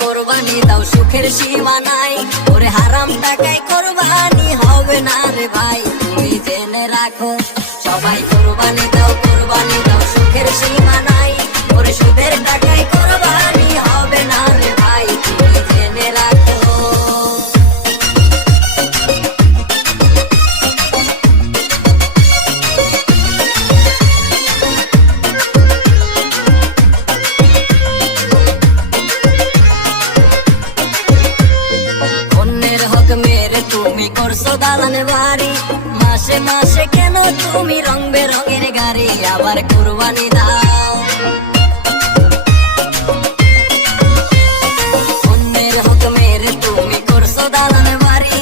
কোরবানি দাও সুখের সীমা নাই, ওরে হারাম টাকায় কোরবানি হবে না রে ভাই, তুমি জেনে রাখো। সবাই কোরবানি দাও সুখের সীমা নাই, ওরে সুদের টাকায় কোরবানি হবে না রে ভাই, তুমি জেনে রাখো। তুমি করছো দালান বাড়ি, মাসে মাসে কেন তুমি রং বেরঙের গাড়ি, আবার কোরবানি দাও। অন্যের হুকুমের তুমি করছো দালান বাড়ি,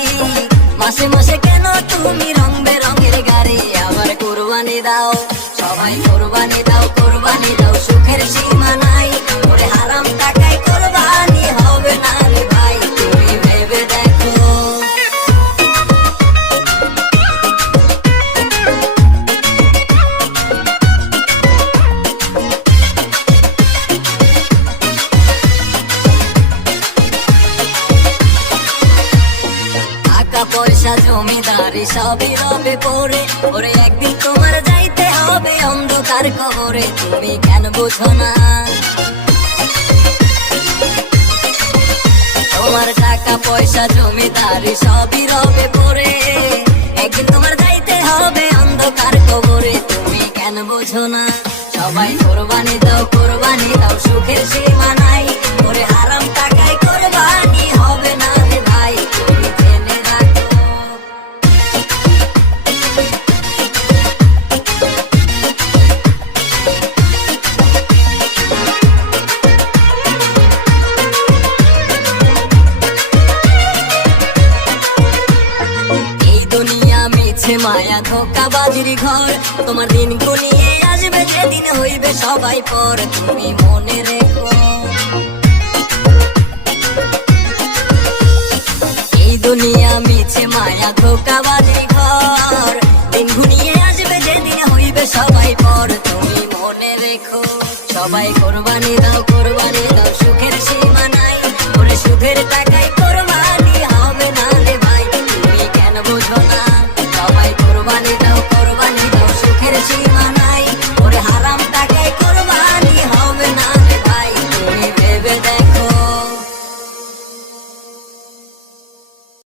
মাসে মাসে কেন তুমি রং বেরঙের গাড়ি, আবার কোরবানি দাও। সবাই কোরবানি দাও সুখের সীমা নাই, ওরে হারাম টাকায় কোরবানি হবে না রে ভাই, তুমি ভেবে দেখো। পয়সা জমিদারি সবই রবে পড়ে, ওরে একদিন তোমার যাইতে হবে অন্ধকার কবরে, তুমি কেন বুঝো না? তোমার টাকা পয়সা জমিদারি সবই রবে পড়ে, একদিন তোমার যাইতে হবে অন্ধকার কবরে, তুমি কেন বুঝো না? সবাই কোরবানি দাও সুখের সীমা নাই, ওরে হারাম টাকায় কোরবানি হবে না রে ভাই, তুমি জেনে রাখো। এই দুনিয়া মিছে মায়া ধোঁকাবাজির ঘর, তোমার দিন গুনিয়ে আসবে যেদিন হইবে সবাই পর, তুমি মনে রেখো। এই দুনিয়া মিছে মায়া ধোঁকাবাজির ঘর, দিন গুনিয়ে আসবে যেদিন হইবে সবাই পর, তুমি মনে রেখো। সবাই কোরবানি দাও